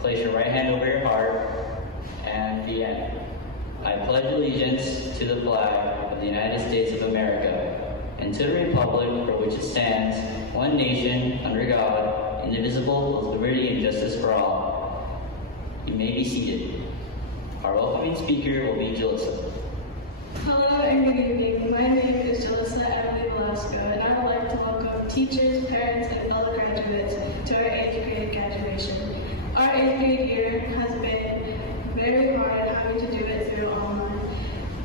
Place your right hand over your heart and begin. I pledge allegiance to the flag of the United States of America and to the republic for which it stands, one nation, under God, indivisible, with liberty and justice for all. You may be seated. Our welcoming speaker will be Jalissa. Hello and good evening. My name is Jalissa Emily Velasco, and I would like to welcome teachers, parents, and fellow graduates to our 8th grade graduation. Our 8th grade year has been very hard, having to do it through online.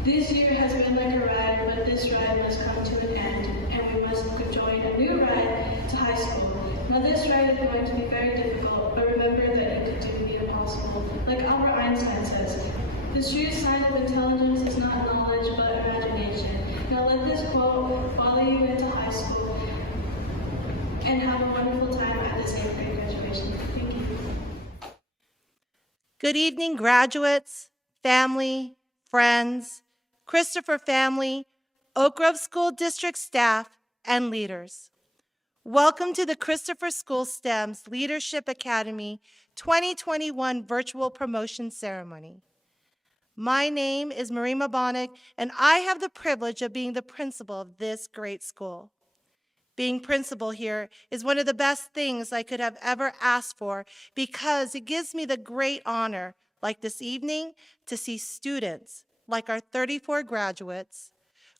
This year has been like a ride, but this ride must come to an end, and we must join a new ride to high school. Now this ride is going to be very difficult, but remember that it can be impossible. Like Albert Einstein says, the true sign of intelligence is not knowledge, but imagination. Now let this quote follow you into high school and have a wonderful time at this 8th grade graduation. Thank you. Good evening, graduates, family, friends, Christopher family, Oak Grove School District staff, and leaders. Welcome to the Christopher School STEM's Leadership Academy 2021 Virtual Promotion Ceremony. My name is Marima Bonnick, and I have the privilege of being the principal of this great school. Being principal here is one of the best things I could have ever asked for because it gives me the great honor, like this evening, to see students, like our 34 graduates,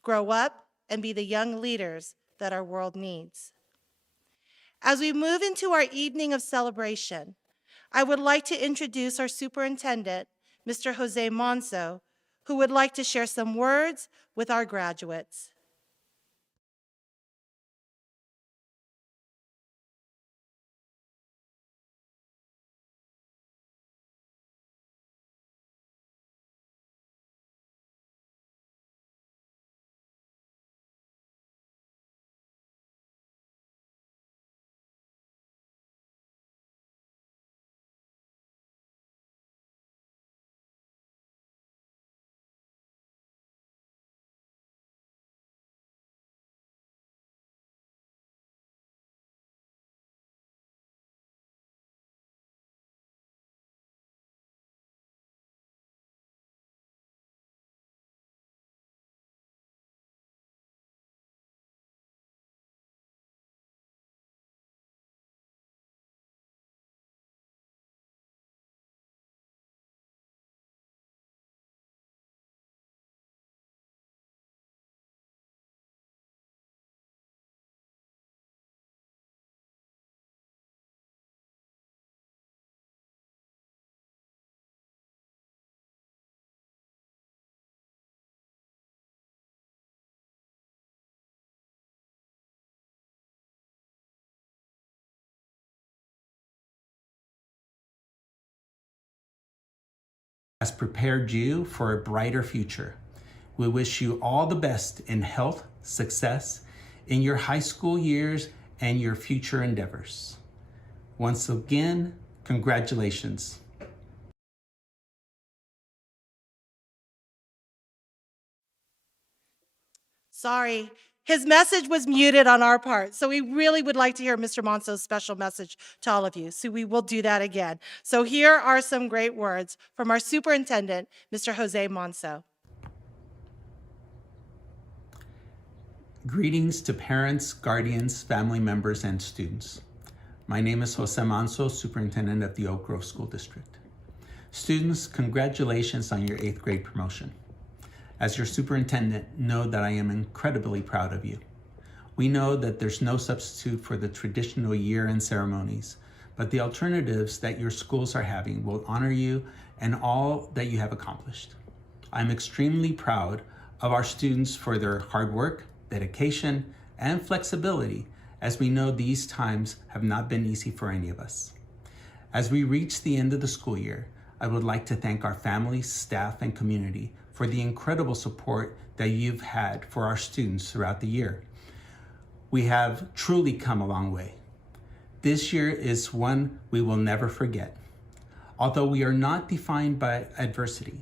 grow up and be the young leaders that our world needs. As we move into our evening of celebration, I would like to introduce our superintendent, Mr. Jose Monso, who would like to share some words with our graduates. Has prepared you for a brighter future. We wish you all the best in health, success, in your high school years and your future endeavors. Once again, congratulations. Sorry, his message was muted on our part, so we really would like to hear Mr. Monso's special message to all of you, so we will do that again. So here are some great words from our superintendent, Mr. Jose Monso. Greetings to parents, guardians, family members, and students. My name is Jose Monso, superintendent of the Oak Grove School District. Students, congratulations on your 8th grade promotion. As your superintendent, know that I am incredibly proud of you. We know that there's no substitute for the traditional year-end ceremonies, but the alternatives that your schools are having will honor you and all that you have accomplished. I'm extremely proud of our students for their hard work, dedication, and flexibility, as we know these times have not been easy for any of us. As we reach the end of the school year, I would like to thank our families, staff, and community for the incredible support that you've had for our students throughout the year. We have truly come a long way. This year is one we will never forget. Although we are not defined by adversity,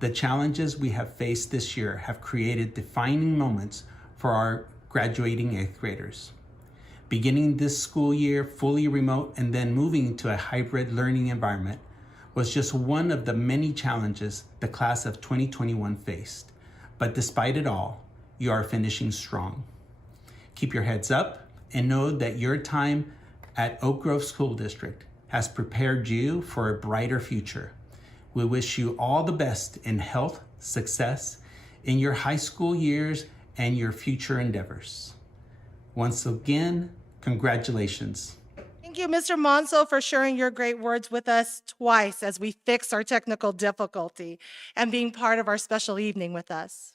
the challenges we have faced this year have created defining moments for our graduating 8th graders. Beginning this school year fully remote and then moving to a hybrid learning environment was just one of the many challenges the class of 2021 faced. But despite it all, you are finishing strong. Keep your heads up and know that your time at Oak Grove School District has prepared you for a brighter future. We wish you all the best in health, success, in your high school years and your future endeavors. Once again, congratulations. Thank you, Mr. Monso, for sharing your great words with us twice as we fix our technical difficulty and being part of our special evening with us.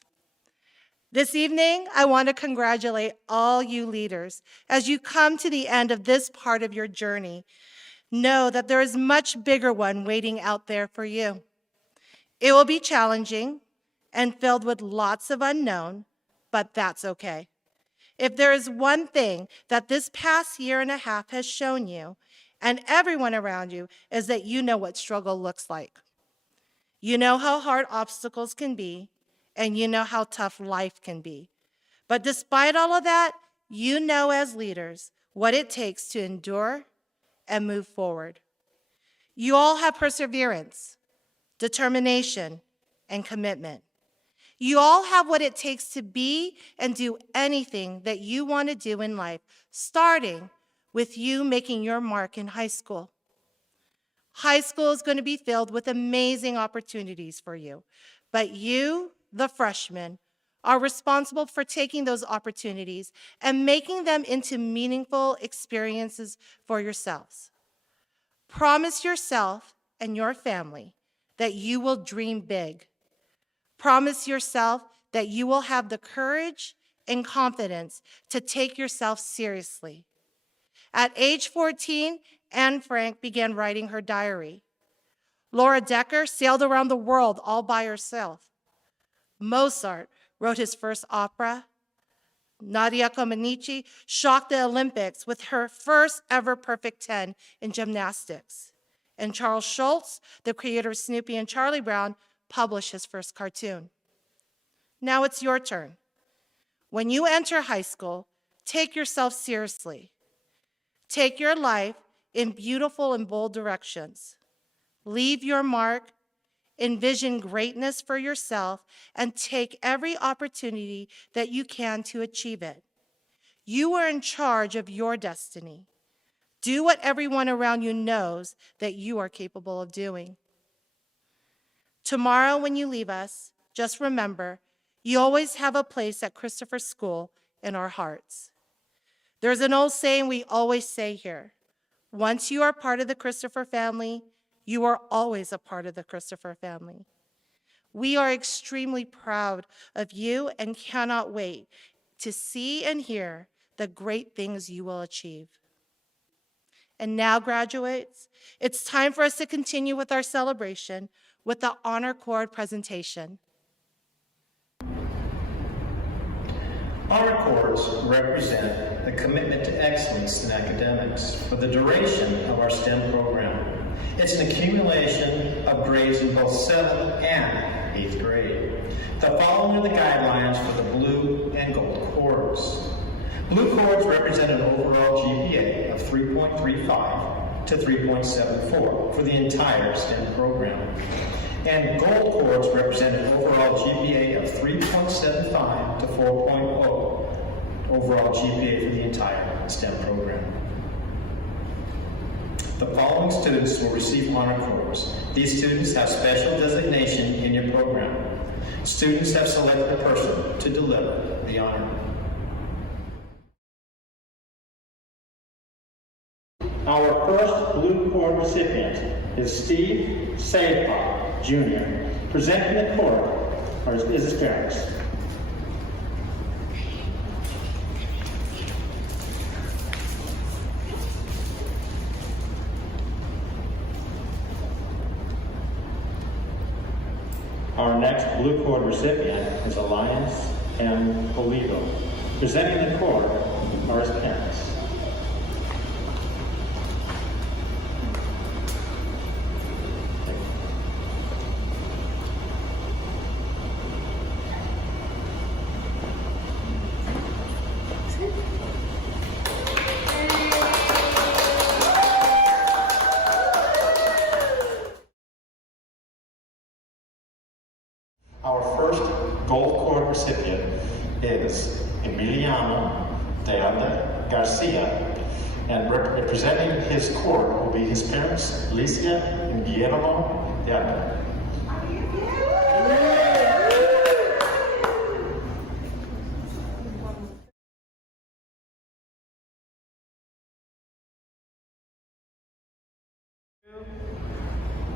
This evening, I want to congratulate all you leaders as you come to the end of this part of your journey. Know that there is a much bigger one waiting out there for you. It will be challenging and filled with lots of unknown, but that's okay. If there is one thing that this past year and a half has shown you and everyone around you is that you know what struggle looks like. You know how hard obstacles can be, and you know how tough life can be. But despite all of that, you know as leaders what it takes to endure and move forward. You all have perseverance, determination, and commitment. You all have what it takes to be and do anything that you want to do in life, starting with you making your mark in high school. High school is going to be filled with amazing opportunities for you, but you, the freshmen, are responsible for taking those opportunities and making them into meaningful experiences for yourselves. Promise yourself and your family that you will dream big. Promise yourself that you will have the courage and confidence to take yourself seriously. At age 14, Anne Frank began writing her diary. Laura Decker sailed around the world all by herself. Mozart wrote his first opera. Nadia Comaneci shocked the Olympics with her first ever perfect 10 in gymnastics. And Charles Schulz, the creator of Snoopy and Charlie Brown, published his first cartoon. Now it's your turn. When you enter high school, take yourself seriously. Take your life in beautiful and bold directions. Leave your mark, envision greatness for yourself, and take every opportunity that you can to achieve it. You are in charge of your destiny. Do what everyone around you knows that you are capable of doing. Tomorrow, when you leave us, just remember, you always have a place at Christopher School in our hearts. There's an old saying we always say here: once you are part of the Christopher family, you are always a part of the Christopher family. We are extremely proud of you and cannot wait to see and hear the great things you will achieve. And now, graduates, it's time for us to continue with our celebration with the Honor Cord presentation. Honor Cords represent the commitment to excellence in academics for the duration of our STEM program. It's an accumulation of grades in both 7th and 8th grade. The following are the guidelines for the blue and gold cords. Blue cords represent an overall GPA of 3.35 to 3.74 for the entire STEM program. And gold cords represent an overall GPA of 3.75 to 4.0 overall GPA for the entire STEM program. The following students will receive honor cords. These students have special designation in your program. Students have selected a person to deliver the honor. Our first blue cord recipient is Steve Saypa, Jr. Presenting the cord is his parents. Our next blue cord recipient is Alliance M. Olivo. Presenting the cord are his parents. Our first gold cord recipient is Emiliano de Anda Garcia, and representing his cord will be his parents, Alicia and Guillermo de Anda.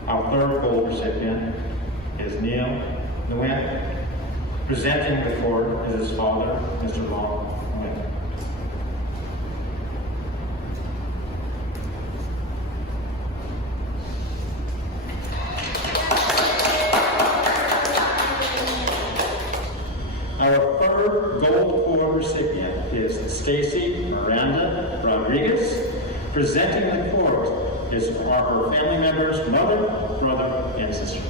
Our third gold recipient is Neil Nguyen. Presenting the cord is his father, Mr. Long Nguyen. Our third gold cord recipient is Stacy Miranda Rodriguez. Presenting the cord is our family members, mother, brother, and sister.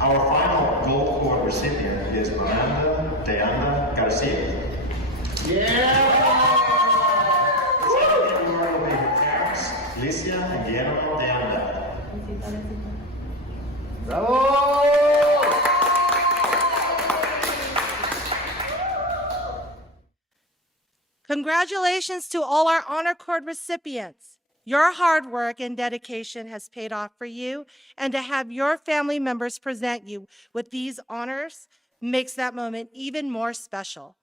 Our final gold cord recipient is Miranda de Anda Garcia. Alicia and Guillermo de Anda. Congratulations to all our honor cord recipients. Your hard work and dedication has paid off for you, and to have your family members present you with these honors makes that moment even more special.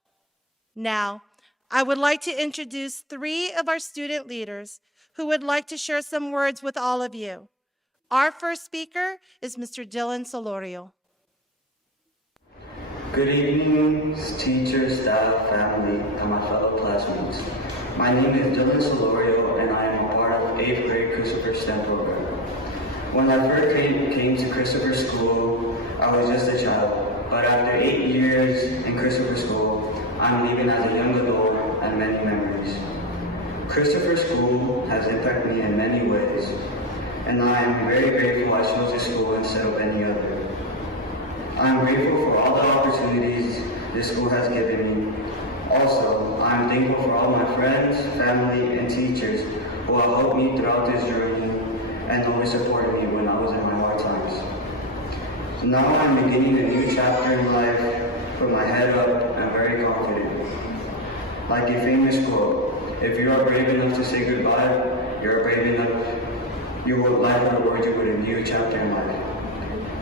Now, I would like to introduce 3 of our student leaders who would like to share some words with all of you. Our first speaker is Mr. Dylan Solorio. Good evening, teachers, staff, family, and my fellow classmates. My name is Dylan Solorio, and I am a part of 8th grade Christopher STEM program. When I first came to Christopher School, I was just a child, but after 8 years in Christopher School, I'm leaving as a young adult and many memories. Christopher School has impacted me in many ways, and I am very grateful I chose this school instead of any other. I am grateful for all the opportunities this school has given me. Also, I am thankful for all my friends, family, and teachers who have helped me throughout this journey and always supported me when I was in my hard times. So now I'm beginning a new chapter in life with my head up and very confident. Like a famous quote, if you are brave enough to say goodbye, you're brave enough, you will life will reward you with a new chapter in life.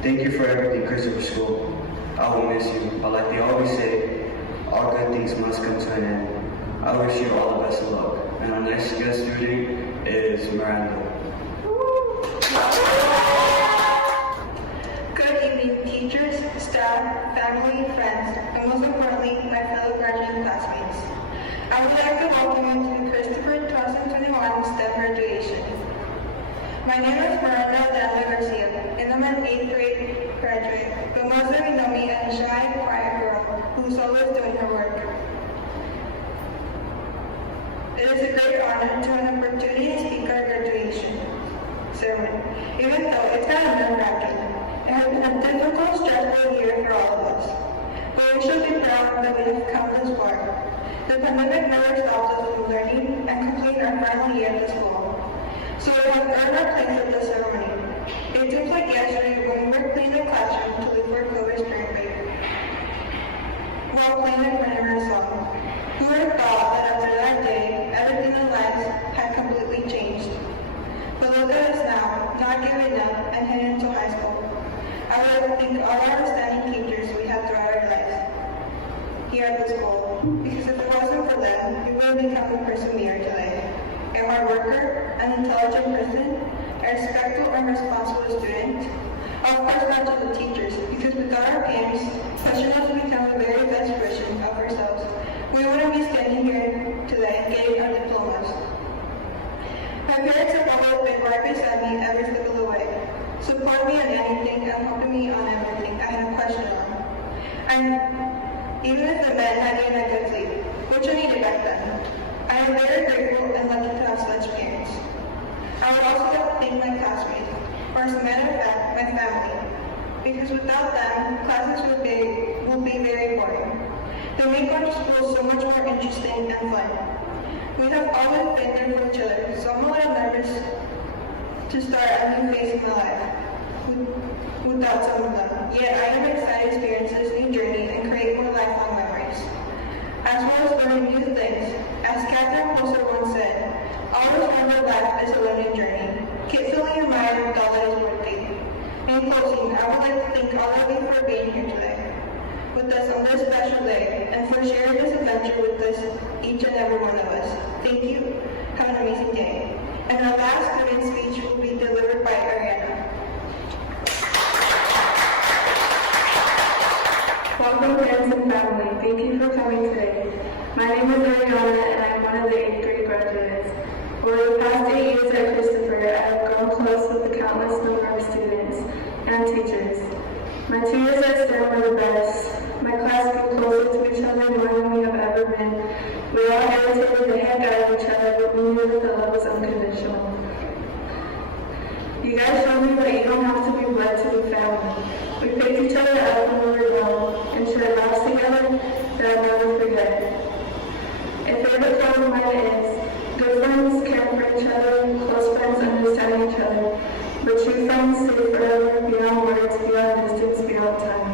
Thank you for everything, Christopher School. I will miss you, but like they always say, all good things must come to an end. I wish you all the best of luck. And our next guest student is Miranda. Good evening, teachers, staff, family, friends, and most importantly, my fellow graduate classmates. I would like to welcome you to the Christopher 2021 STEM graduation. My name is Miranda de Anda Garcia, and I'm an 8th grade graduate, but most of you know me as a shy, quiet girl who's always doing her work. It is a great honor to have an opportunity to speak at our graduation ceremony, even though it's kind of nerve-wracking. It has been a difficult, stressful year for all of us, but we should be proud that we have come this far. The pandemic never stopped us from learning and completing our final year at the school. So we have earned our place at the ceremony. It seems like yesterday when we were cleaning the classroom to leave for COVID spring break, while playing a Pioneer song. Who would have thought that after that day, everything in life had completely changed? But look at us now, not giving up and heading into high school. I would like to thank all our outstanding teachers we had throughout our lives here at the school, because if it wasn't for them, we wouldn't become the person we are today. A hard worker, an intelligent person, a respectful and responsible student. Of course, not just the teachers, because without our parents pushing us to become the very best version of ourselves, we wouldn't be standing here today getting our diplomas. My parents have always been right beside me every step of the way, support me on anything and helping me on everything I had a question on. And even if the men had even a good sleep, which I needed back then, I am very grateful and lucky to have such parents. claim my classmates, or as a matter of fact, my family. Because without them, classes will be very boring. They make our school so much more interesting and fun. We have always been there for each other, so I'm a little nervous to start a new phase in my life without some of them. Yet I am excited to experience this new journey and create more lifelong memories, as well as learning new things. As Catherine Poser once said, always remember life is a learning journey. Keep filling your mind with all that is worthy. In closing, I would like to thank all of you for being here today with us on this special day and for sharing this adventure with us, each and every one of us. Thank you. Have an amazing day. And our last student speech will be delivered by Ariana. Welcome, friends and family. Thank you for coming today. My name is Ariana, and I'm one of the 8th grade graduates. Over the past 8 years at Christopher, I have grown close with a countless number of students and teachers. My 2 years at STEM were the best. My class grew closer to each other more than we have ever been. We all irritated the heck out of each other, but we knew that the love was unconditional. You guys showed me that you don't have to be wed to be family. We picked each other up when we were young and shared laughs together that I'll never forget. A favorite quote of mine is, good friends care for each other, close friends understand each other, but true friends stay forever, beyond words, beyond distance, beyond time.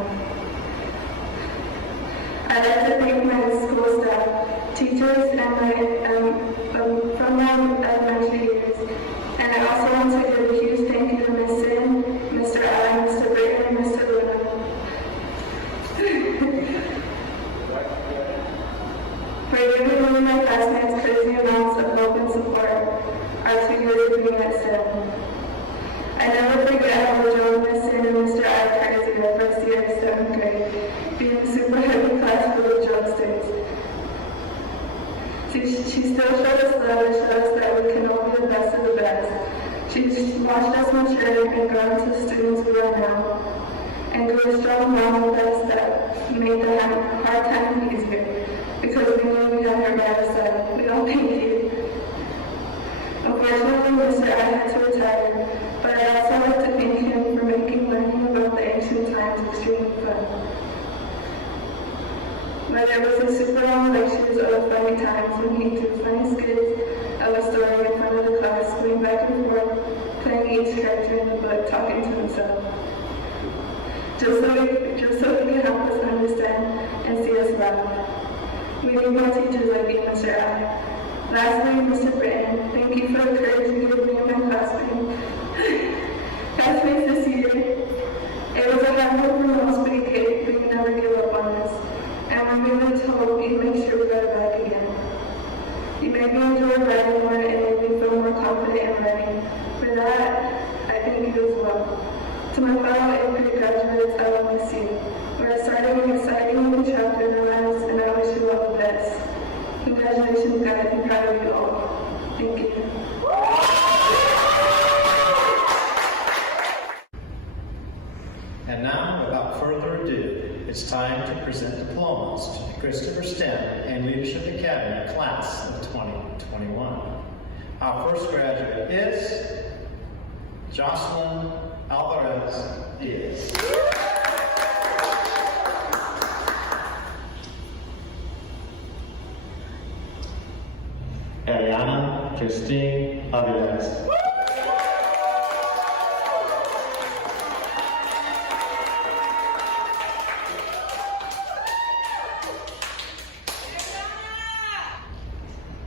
I'd like to thank my school staff, teachers, and from my elementary years. And I also want to give a huge thank you to Ms. Sin, Mr. Allen, Mr. Brayton, and Mr. Luna. For giving me and my classmates crazy amounts of help and support our 2 years of being at STEM. I never forget how we joined Ms. Sin and Mr. Allen crazy our first year of 7th grade, being a super heavy class full of drumsticks. She still showed us love and showed us that we can all be the best of the best. She watched us mature and grow into the students we are now, and grew a strong bond with us that made the hard time easier, because we knew we had her by our side. We all thank you. Unfortunately, Mr. I had to retire, but I'd also like to thank him for making learning about the ancient times extremely fun. Whether it was the super long lectures or the funny times when he threw funny skits of a story in front of the class, going back and forth, playing each character in the book, talking to himself, just so he could help us understand and see us laugh. We need more teachers like you, Mr. Allen. Lastly, Mr. Britton, thank you for the courage you gave me and my classmates this year. It was a hard work for most, but you never give up on us. And when we went home, you make sure we got it back again. You made me enjoy writing more and made me feel more confident in writing. For that, I thank you as well. To my fellow 8th grade graduates, I will miss you. We're starting an exciting new chapter in our lives, and I wish you all the best. Congratulations, guys. I'm proud of you all. Thank you. And now, without further ado, it's time to present diplomas to the Christopher STEM and Leadership Academy class of 2021. Our first graduate is Jocelyn Alvarez Diaz. Ariana Christine Aviles.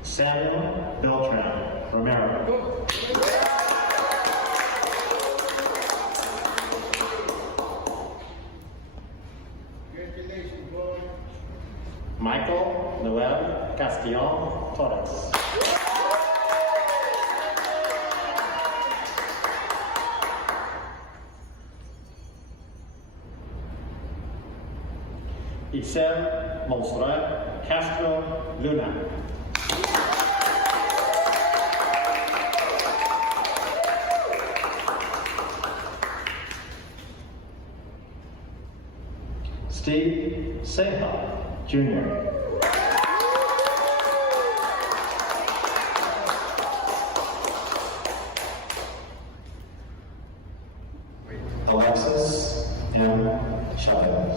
Samuel Beltran Romero. Congratulations, boy. Michael Noel Castillon Torres. Isel Monserrat Castro Luna. Steve Seha Jr. Alexis M. Chavez.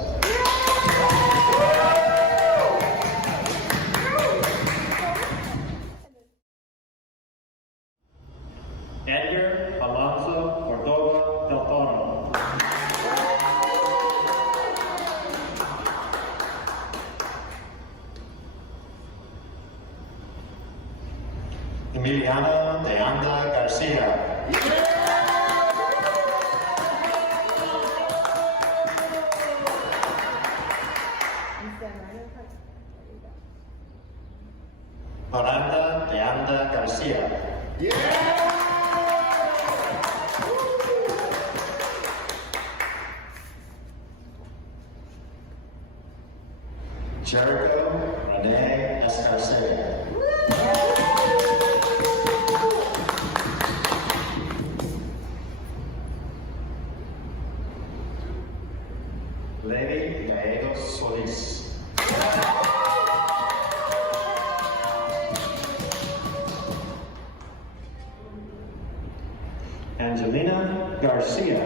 Edgar Alonso Cordova Del Toro. Emiliana de Anda Garcia. Miranda de Anda Garcia. Jericho Renee Escarcega. Levi Gallegos Solis. Angelina Garcia.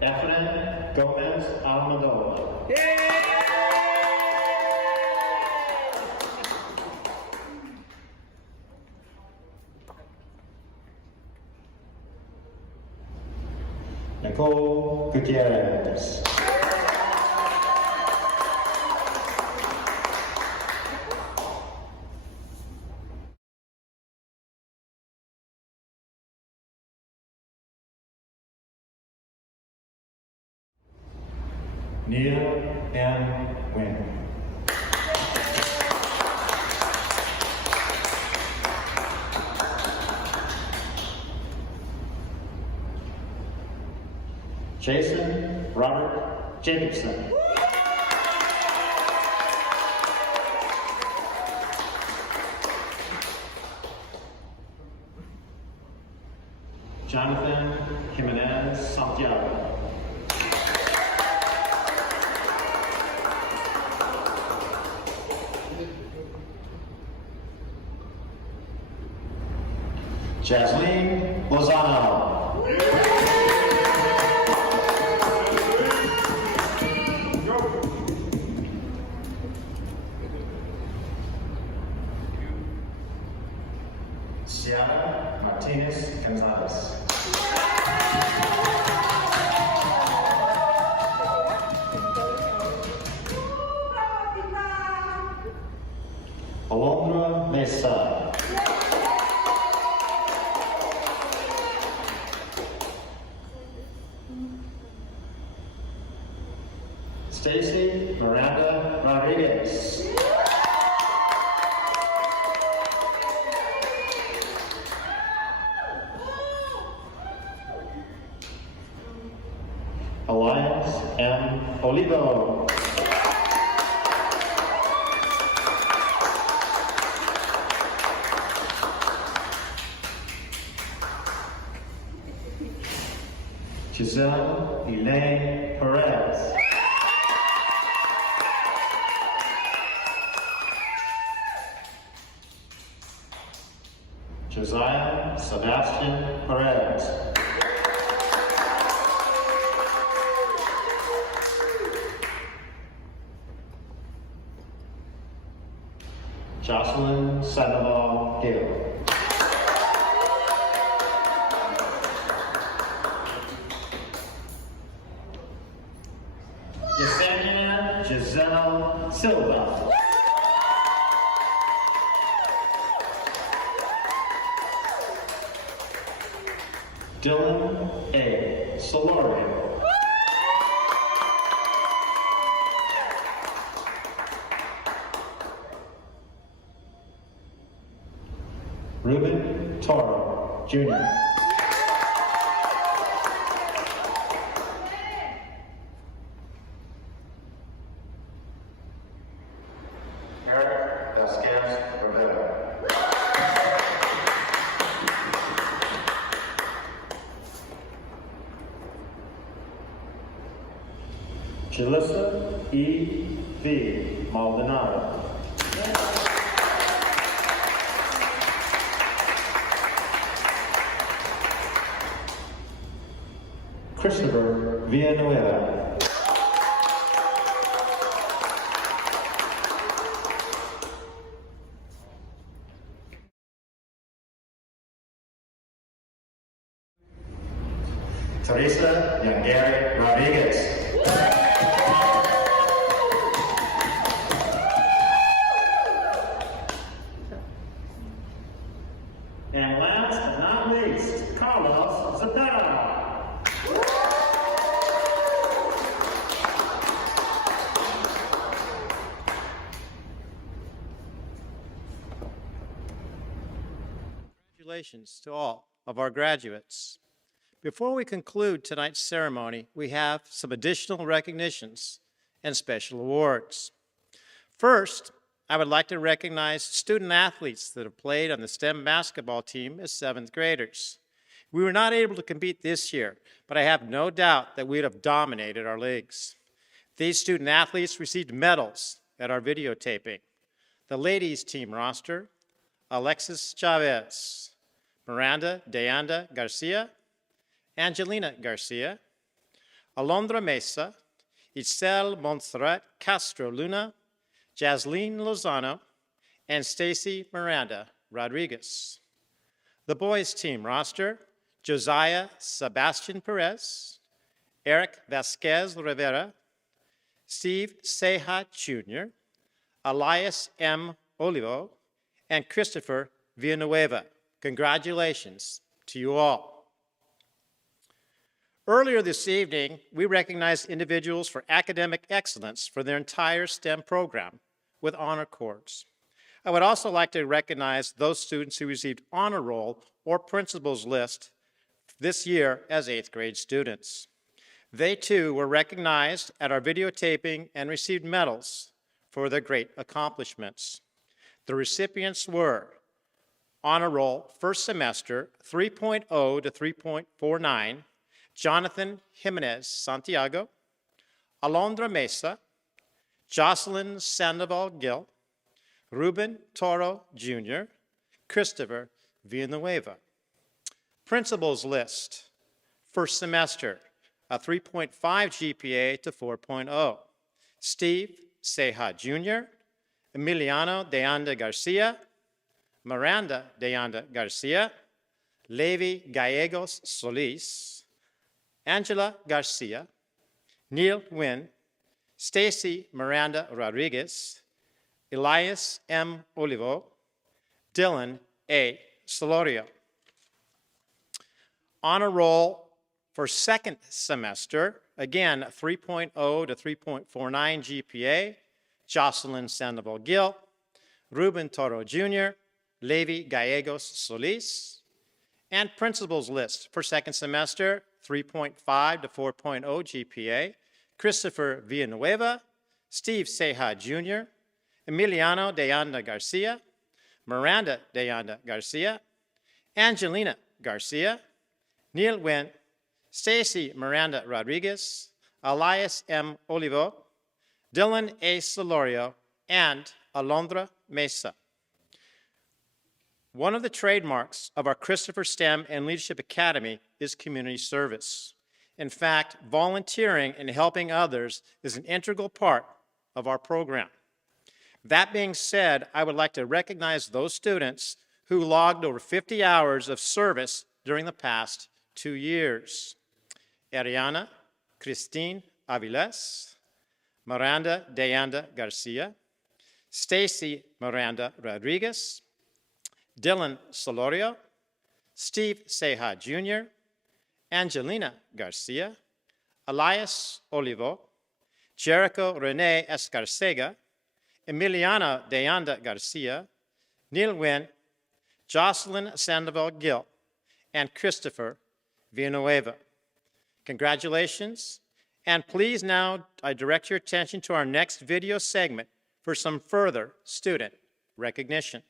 Efren Gomez Almodovar. Nicole Gutierrez. Neil M. Wynn. Jason Robert Jacobson. Jonathan Jimenez Santiago. Jasmine Lozano. Ciara Martinez Gonzalez. Alondra Mesa. Stacy Miranda Rodriguez. Alliance M. Olivo. Giselle Elaine Perez. Josiah Sebastian Perez. Jocelyn Sandoval Gill. Yesenia Giselle Silva. Dylan A. Solorio. Ruben Toro, Jr. Eric Vasquez Rivera. Jalissa E. V. Maldonado. Christopher Villanueva. Teresa Yangari Rodriguez. And last but not least, Carlos Zepeda. Congratulations to all of our graduates. Before we conclude tonight's ceremony, we have some additional recognitions and special awards. First, I would like to recognize student athletes that have played on the STEM basketball team as 7th graders. We were not able to compete this year, but I have no doubt that we'd have dominated our leagues. These student athletes received medals at our videotaping. The ladies' team roster: Alexis Chavez, Miranda Deanda Garcia, Angelina Garcia, Alondra Mesa, Itzel Montserrat Castro Luna, Jasleen Lozano, and Stacy Miranda Rodriguez. The boys' team roster: Josiah Sebastian Perez, Eric Vasquez Rivera, Steve Seja Jr., Elias M. Olivo, and Christopher Villanueva. Congratulations to you all. Earlier this evening, we recognized individuals for academic excellence for their entire STEM program with honor cords. I would also like to recognize those students who received honor roll or principal's list this year as 8th grade students. They too were recognized at our videotaping and received medals for their great accomplishments. The recipients were honor roll first semester 3.0 to 3.49, Jonathan Jimenez Santiago, Alondra Mesa, Jocelyn Sandoval Gil, Ruben Toro Jr., Christopher Villanueva. Principal's list, first semester, a 3.5 GPA to 4.0. Steve Seja Jr., Emiliano Deanda Garcia, Miranda Deanda Garcia, Levi Gallegos Solis, Angela Garcia, Neil Nguyen, Stacy Miranda Rodriguez, Elias M. Olivo, Dylan A. Solorio. Honor roll for second semester, again 3.0 to 3.49 GPA, Jocelyn Sandoval Gil, Ruben Toro Jr., Levi Gallegos Solis. And principal's list for second semester, 3.5 to 4.0 GPA, Christopher Villanueva, Steve Seja Jr., Emiliano Deanda Garcia, Miranda Deanda Garcia, Angelina Garcia, Neil Nguyen, Stacy Miranda Rodriguez, Elias M. Olivo, Dylan A. Solorio, and Alondra Mesa. One of the trademarks of our Christopher STEM and Leadership Academy is community service. In fact, volunteering and helping others is an integral part of our program. That being said, I would like to recognize those students who logged over 50 hours of service during the past 2 years. Ariana Christine Aviles, Miranda Deanda Garcia, Stacy Miranda Rodriguez, Dylan Solorio, Steve Seja Jr., Angelina Garcia, Elias Olivo, Jericho Rene Escarcega, Emiliano Deanda Garcia, Neil Nguyen, Jocelyn Sandoval Gil, and Christopher Villanueva. Congratulations, and please now I direct your attention to our next video segment for some further student recognition.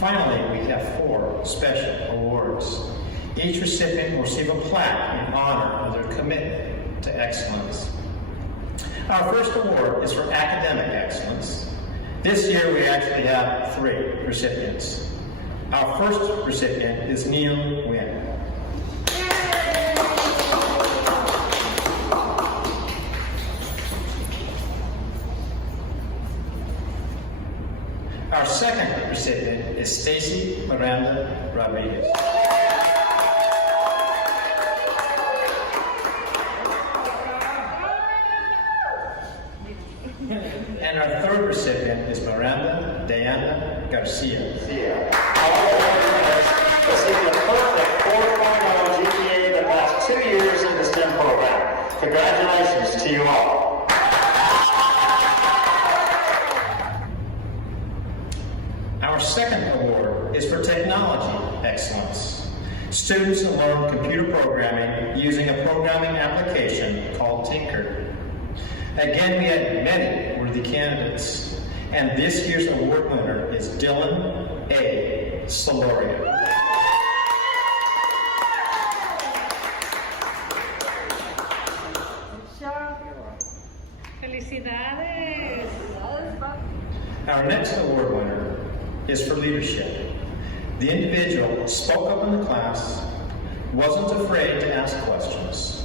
Finally, we have 4 special awards. Each recipient will receive a plaque in honor of their commitment to excellence. Our first award is for academic excellence. This year we actually have 3 recipients. Our first recipient is Neil Nguyen. Our second recipient is Stacy Miranda Rodriguez. And our third recipient is Miranda Diana Garcia. All winners received a perfect 4.0 GPA the last 2 years in the STEM program. Congratulations to you all. Our second award is for technology excellence. Students who learn computer programming using a programming application called Tinker. Again, we had many worthy candidates, and this year's award winner is Dylan A. Solorio. Felicidades. Our next award winner is for leadership. The individual spoke up in the class, wasn't afraid to ask questions,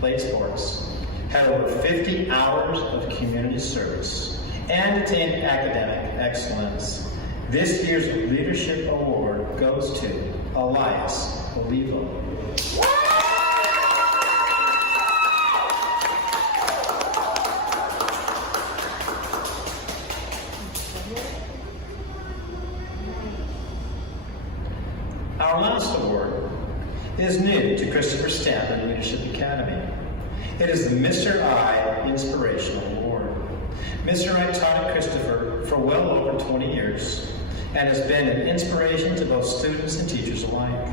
played sports, had over 50 hours of community service, and attained academic excellence. This year's leadership award goes to Elias Olivo. Our last award is new to Christopher Stanton Leadership Academy. It is the Mr. I Inspirational Award. Mr. I taught at Christopher for well over 20 years and has been an inspiration to both students and teachers alike.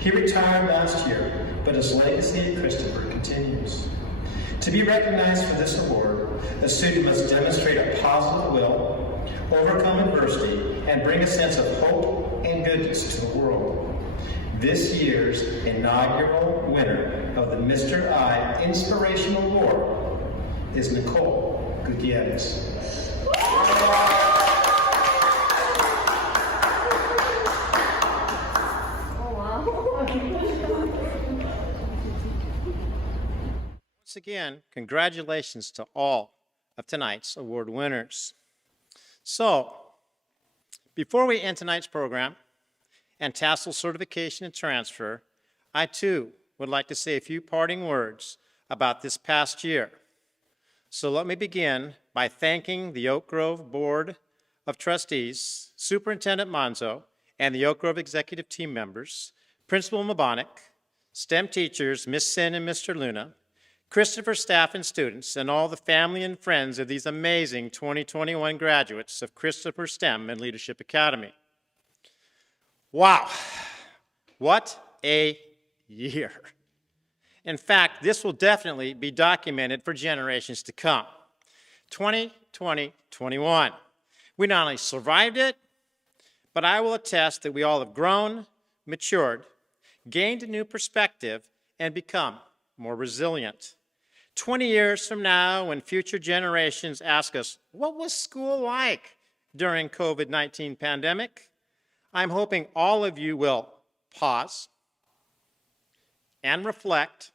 He retired last year, but his legacy at Christopher continues. To be recognized for this award, a student must demonstrate a positive will, overcome adversity, and bring a sense of hope and goodness to the world. This year's inaugural winner of the Mr. I Inspirational Award is Nicole Gutierrez. Once again, congratulations to all of tonight's award winners. So, before we end tonight's program and tassel certification and transfer, I too would like to say a few parting words about this past year. So let me begin by thanking the Oak Grove Board of Trustees, Superintendent Monzo, and the Oak Grove executive team members, Principal Mabonik, STEM teachers, Ms. Sin and Mr. Luna, Christopher staff and students, and all the family and friends of these amazing 2021 graduates of Christopher STEM and Leadership Academy. Wow, what a year. In fact, this will definitely be documented for generations to come. 2020-21. We not only survived it, but I will attest that we all have grown, matured, gained a new perspective, and become more resilient. 20 years from now, when future generations ask us, what was school like during COVID-19 pandemic? I'm hoping all of you will pause and reflect,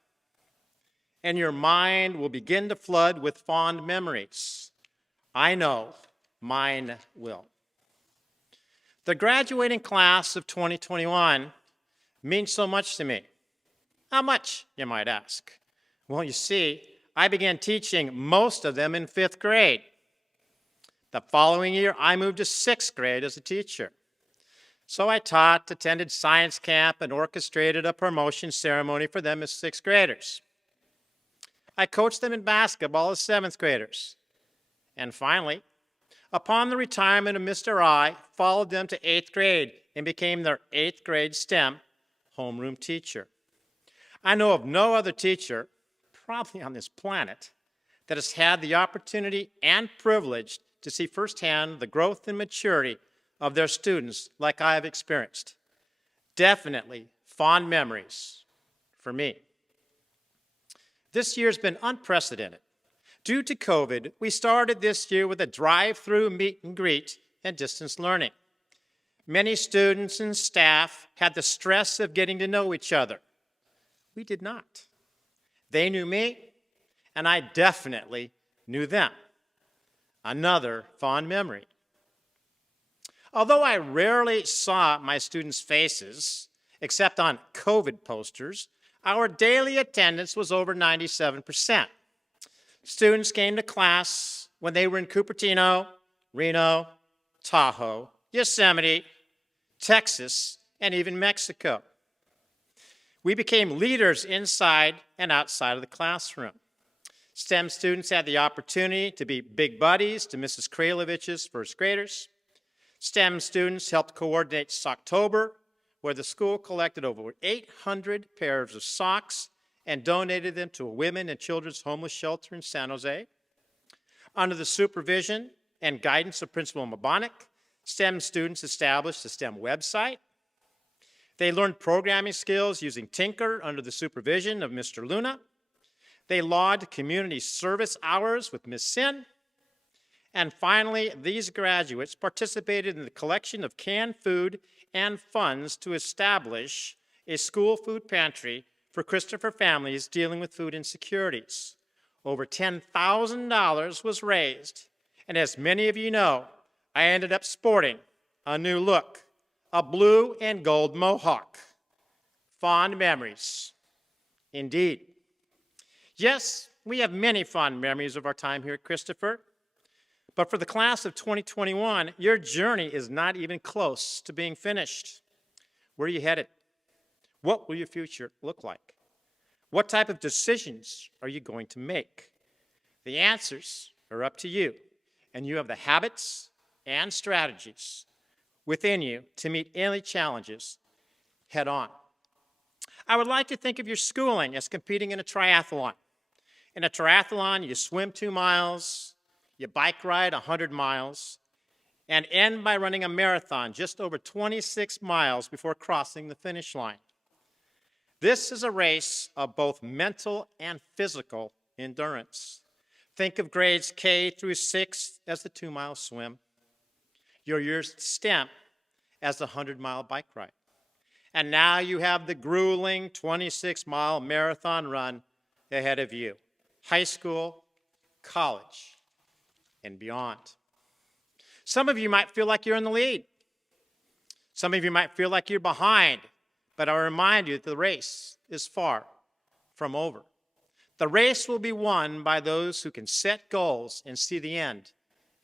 and your mind will begin to flood with fond memories. I know mine will. The graduating class of 2021 means so much to me. How much, you might ask? Well, you see, I began teaching most of them in 5th grade. The following year, I moved to 6th grade as a teacher. So I taught, attended science camp, and orchestrated a promotion ceremony for them as 6th graders. I coached them in basketball as 7th graders. And finally, upon the retirement of Mr. I, followed them to 8th grade and became their 8th grade STEM homeroom teacher. I know of no other teacher, probably on this planet, that has had the opportunity and privilege to see firsthand the growth and maturity of their students like I have experienced. Definitely fond memories for me. This year's been unprecedented, Due to COVID, we started this year with a drive-through meet and greet and distance learning. Many students and staff had the stress of getting to know each other. We did not. They knew me, and I definitely knew them. Another fond memory. Although I rarely saw my students' faces, except on COVID posters, our daily attendance was over 97%. Students came to class when they were in Cupertino, Reno, Tahoe, Yosemite, Texas, and even Mexico. We became leaders inside and outside of the classroom. STEM students had the opportunity to be big buddies to Mrs. Kralovich's first graders. STEM students helped coordinate Socktober, where the school collected over 800 pairs of socks and donated them to a women and children's homeless shelter in San Jose. Under the supervision and guidance of Principal Mabonic, STEM students established a STEM website. They learned programming skills using Tinker under the supervision of Mr. Luna. They logged community service hours with Ms. Sin. And finally, these graduates participated in the collection of canned food and funds to establish a school food pantry for Christopher families dealing with food insecurities. Over $10,000 was raised, and as many of you know, I ended up sporting a new look, a blue and gold mohawk. Fond memories, indeed. Yes, we have many fond memories of our time here at Christopher, but for the class of 2021, your journey is not even close to being finished. Where are you headed? What will your future look like? What type of decisions are you going to make? The answers are up to you, and you have the habits and strategies within you to meet any challenges head on. I would like to think of your schooling as competing in a triathlon. In a triathlon, you swim 2 miles, you bike ride 100 miles, and end by running a marathon just over 26 miles before crossing the finish line. This is a race of both mental and physical endurance. Think of grades K through 6 as the 2-mile swim. Your year's STEM as the 100-mile bike ride. And now you have the grueling 26-mile marathon run ahead of you. High school, college, and beyond. Some of you might feel like you're in the lead. Some of you might feel like you're behind, but I remind you that the race is far from over. The race will be won by those who can set goals and see the end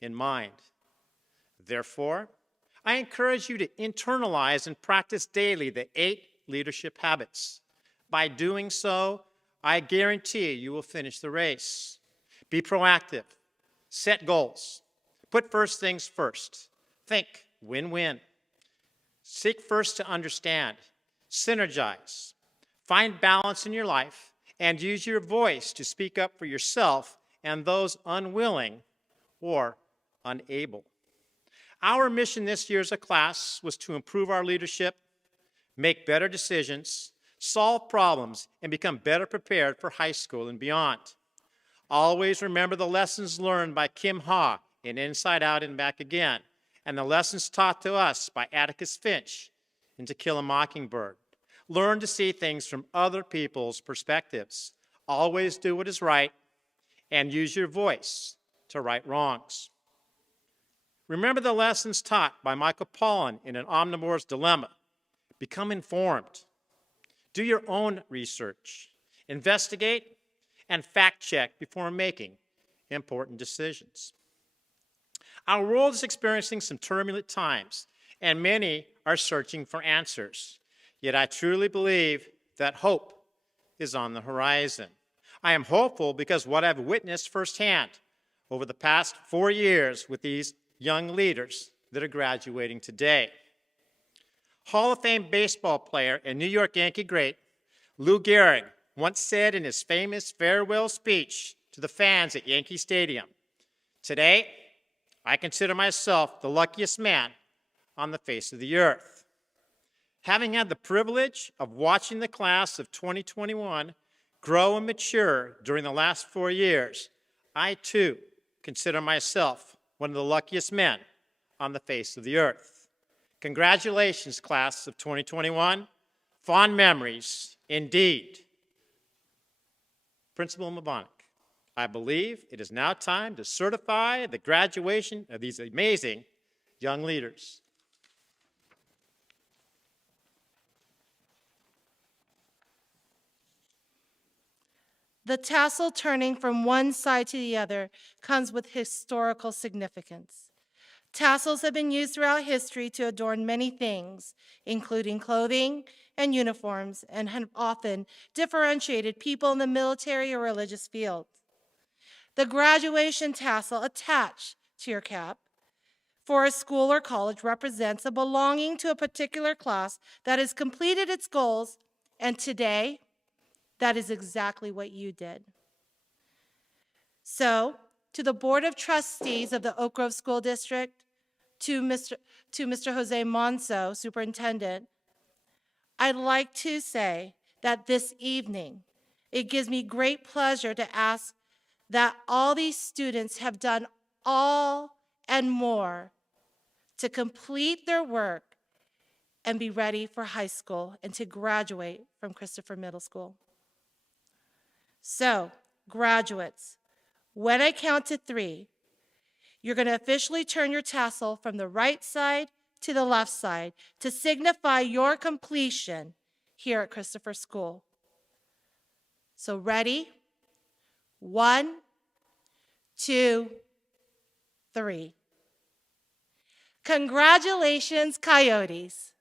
in mind. Therefore, I encourage you to internalize and practice daily the 8 leadership habits. By doing so, I guarantee you will finish the race. Be proactive. Set goals. Put first things first. Think win-win. Seek first to understand. Synergize. Find balance in your life and use your voice to speak up for yourself and those unwilling or unable. Our mission this year as a class was to improve our leadership, make better decisions, solve problems, and become better prepared for high school and beyond. Always remember the lessons learned by Kim Ha in Inside Out and Back Again, and the lessons taught to us by Atticus Finch in To Kill a Mockingbird. Learn to see things from other people's perspectives. Always do what is right, and use your voice to right wrongs. Remember the lessons taught by Michael Pollan in An Omnivore's Dilemma. Become informed. Do your own research. Investigate and fact-check before making important decisions. Our world is experiencing some turbulent times, and many are searching for answers. Yet I truly believe that hope is on the horizon. I am hopeful because what I've witnessed firsthand over the past 4 years with these young leaders that are graduating today. Hall of Fame baseball player and New York Yankee great Lou Gehrig once said in his famous farewell speech to the fans at Yankee Stadium, "Today, I consider myself the luckiest man on the face of the earth." Having had the privilege of watching the class of 2021 grow and mature during the last 4 years, I too consider myself one of the luckiest men on the face of the earth. Congratulations, class of 2021. Fond memories, indeed. Principal Mabonic, I believe it is now time to certify the graduation of these amazing young leaders. The tassel turning from one side to the other comes with historical significance. Tassels have been used throughout history to adorn many things, including clothing and uniforms, and have often differentiated people in the military or religious fields. The graduation tassel attached to your cap for a school or college represents a belonging to a particular class that has completed its goals, and today, that is exactly what you did. So, to the Board of Trustees of the Oak Grove School District, to Mr. Jose Monso, Superintendent, I'd like to say that this evening, it gives me great pleasure to ask that all these students have done all and more to complete their work and be ready for high school and to graduate from Christopher Middle School. So, graduates, when I count to 3, you're going to officially turn your tassel from the right side to the left side to signify your completion here at Christopher School. So ready? 1, 2, 3. Congratulations, Coyotes.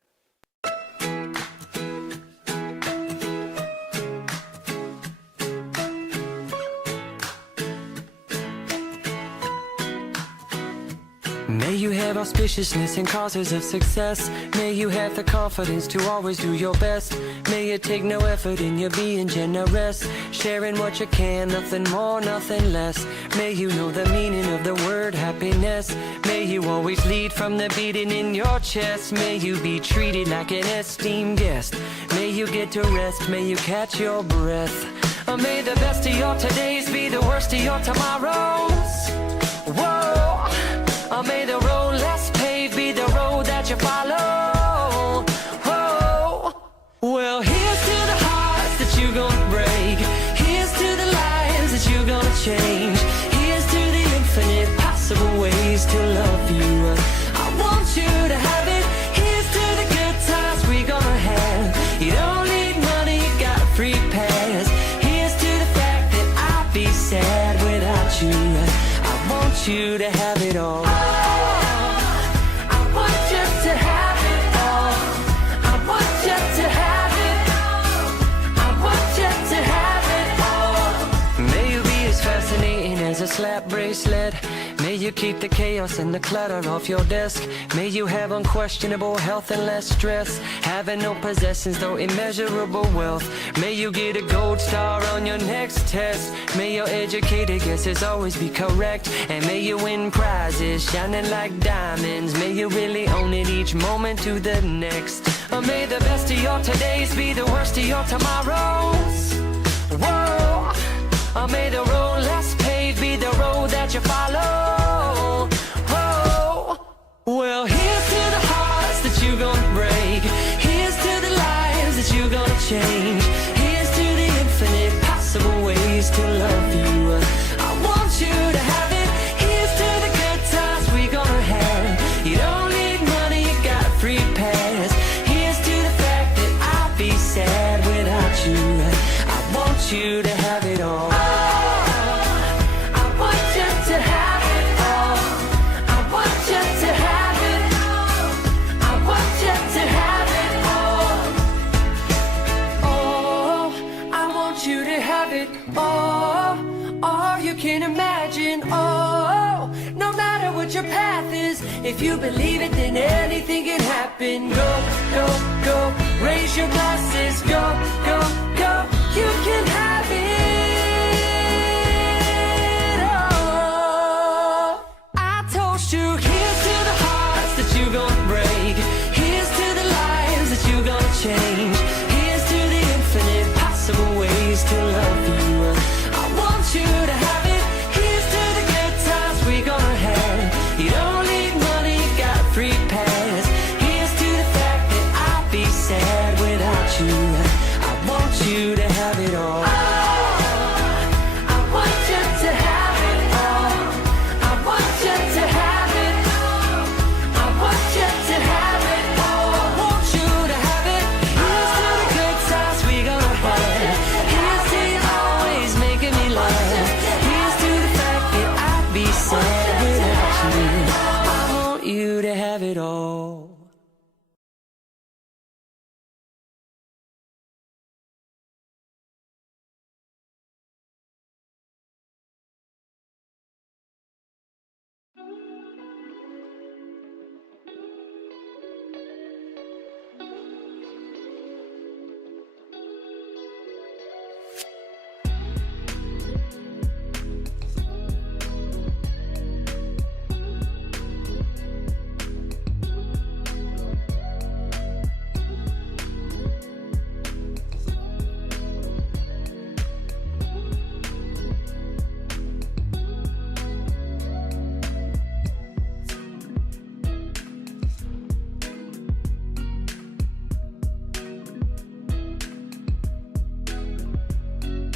May you have auspiciousness and causes of success. May you have the confidence to always do your best. May you take no effort in your being generous, sharing what you can, nothing more, nothing less. May you know the meaning of the word happiness. May you always lead from the beating in your chest. May you be treated like an esteemed guest. May you get to rest, may you catch your breath. May the best of your todays be the worst of your tomorrows. Whoa! May the road less paved be the road that you follow. Whoa. Well, here's to the hearts that you're gonna break. Here's to the lives that you're gonna change. Here's to the infinite possible ways to love you. I want you to have it. Here's to the good times we're gonna have. You don't need money, you got a free pass. Here's to the fact that I'd be sad without you. I want you to have it all. As a slap bracelet, may you keep the chaos and the clutter off your desk. May you have unquestionable health and less stress. Having no possessions though immeasurable wealth. May you get a gold star on your next test. May your educated guesses always be correct. And may you win prizes shining like diamonds. May you really own it each moment to the next. Or may the best of your todays be the worst of your tomorrows. Whoa! Or may the road less paved be the road that you follow. Oh, well, here's to the hearts that you're gonna break. Here's to the lives that you're gonna change. Here's to the infinite possible ways to love you. I want you to have it. Here's to the good times we're gonna have. You don't need money, you got a free pass. Here's to the fact that I'd be sad without you. I want you to have it all. Can imagine, oh, no matter what your path is, if you believe it, then anything can happen. Go, go, go, raise your glasses, go, go, go, you can have it.